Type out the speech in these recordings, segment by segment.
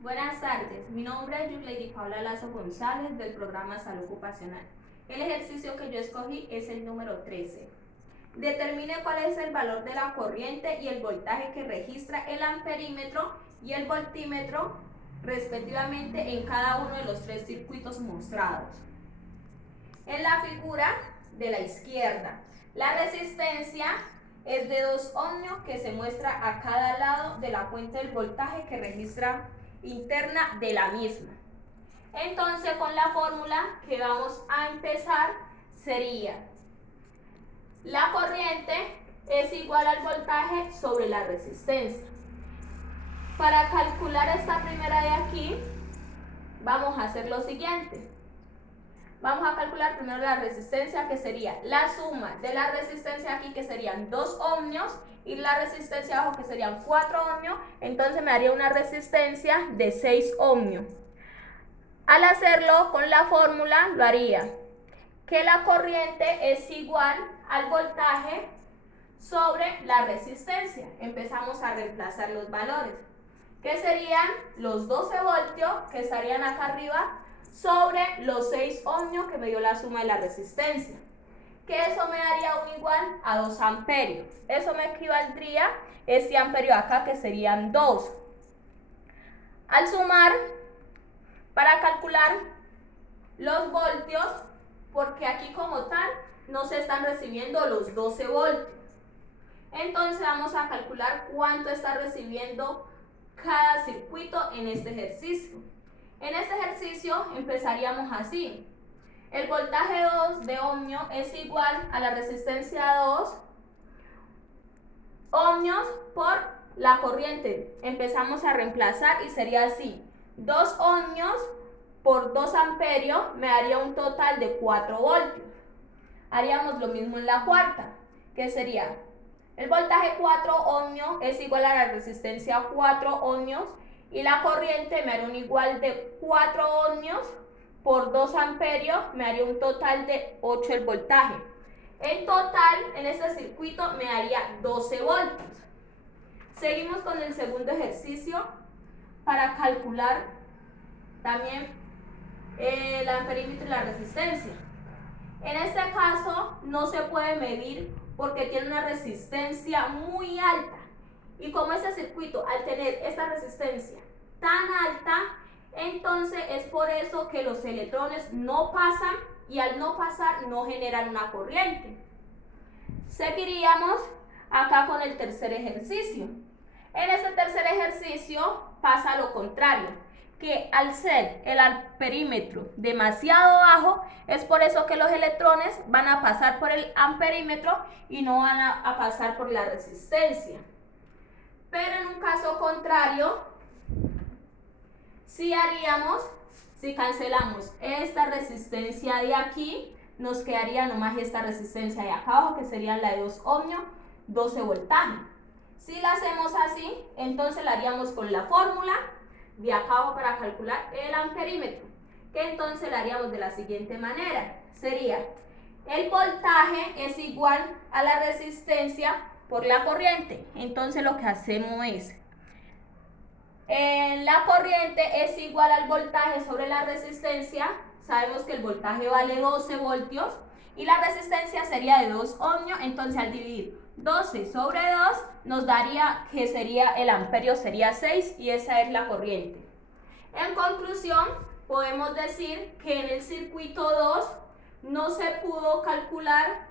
Buenas tardes, mi nombre es Lady Paula Lazo González del programa Salud Ocupacional. El ejercicio que yo escogí es el número 13. Determine cuál es el valor de la corriente y el voltaje que registra el amperímetro y el voltímetro respectivamente en cada uno de los tres circuitos mostrados. En la figura de la izquierda, la resistencia es de 2 ohmios que se muestra a cada lado de la fuente del voltaje que registra interna de la misma. Entonces, con la fórmula que vamos a empezar sería: la corriente es igual al voltaje sobre la resistencia. Para calcular esta primera de aquí, vamos a hacer lo siguiente. Vamos a calcular primero la resistencia, que sería la suma de la resistencia aquí, que serían 2 ohmios, y la resistencia abajo, que serían 4 ohmios. Entonces me daría una resistencia de 6 ohmios. Al hacerlo con la fórmula, lo haría que la corriente es igual al voltaje sobre la resistencia. Empezamos a reemplazar los valores, que serían los 12 voltios, que estarían acá arriba, sobre los 6 ohmios que me dio la suma de la resistencia, que eso me daría un igual a 2 amperios. Eso me equivaldría este amperio acá, que serían 2. Al sumar, para calcular los voltios, porque aquí como tal no se están recibiendo los 12 voltios, entonces vamos a calcular cuánto está recibiendo cada circuito en este ejercicio. En este ejercicio empezaríamos así: el voltaje 2 de ohmio es igual a la resistencia 2 ohmios por la corriente. Empezamos a reemplazar y sería así: 2 ohmios por 2 amperios me daría un total de 4 voltios. Haríamos lo mismo en la cuarta, que sería: el voltaje 4 ohmios es igual a la resistencia 4 ohmios, y la corriente me haría un igual de 4 ohmios por 2 amperios, me haría un total de 8 el voltaje. En total, en este circuito me daría 12 voltios. Seguimos con el segundo ejercicio para calcular también el amperímetro y la resistencia. En este caso no se puede medir porque tiene una resistencia muy alta. Y como este circuito, al tener esta resistencia tan alta, entonces es por eso que los electrones no pasan, y al no pasar no generan una corriente. Seguiríamos acá con el tercer ejercicio. En este tercer ejercicio pasa lo contrario, que al ser el amperímetro demasiado bajo, es por eso que los electrones van a pasar por el amperímetro y no van a pasar por la resistencia. Pero en un caso contrario, si cancelamos esta resistencia de aquí, nos quedaría nomás esta resistencia de acá abajo, que sería la de 2 ohmios, 12 voltaje. Si la hacemos así, entonces la haríamos con la fórmula de acá abajo para calcular el amperímetro, que entonces la haríamos de la siguiente manera: sería: el voltaje es igual a la resistencia por la corriente. Entonces lo que hacemos es: la corriente es igual al voltaje sobre la resistencia. Sabemos que el voltaje vale 12 voltios y la resistencia sería de 2 ohmios. Entonces, al dividir 12 sobre 2 nos daría que sería el amperio, sería 6, y esa es la corriente. En conclusión, podemos decir que en el circuito 2 no se pudo calcular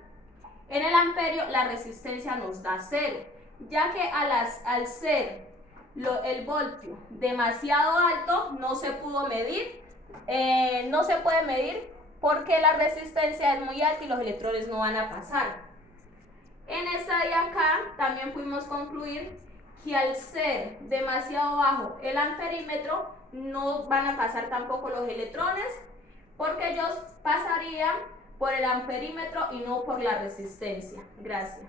en el amperio, la resistencia nos da 0, ya que al ser el voltio demasiado alto no se pudo medir, no se puede medir porque la resistencia es muy alta y los electrones no van a pasar. En esta de acá también pudimos concluir que al ser demasiado bajo el amperímetro no van a pasar tampoco los electrones, porque ellos pasarían por el amperímetro y no por la resistencia. Gracias.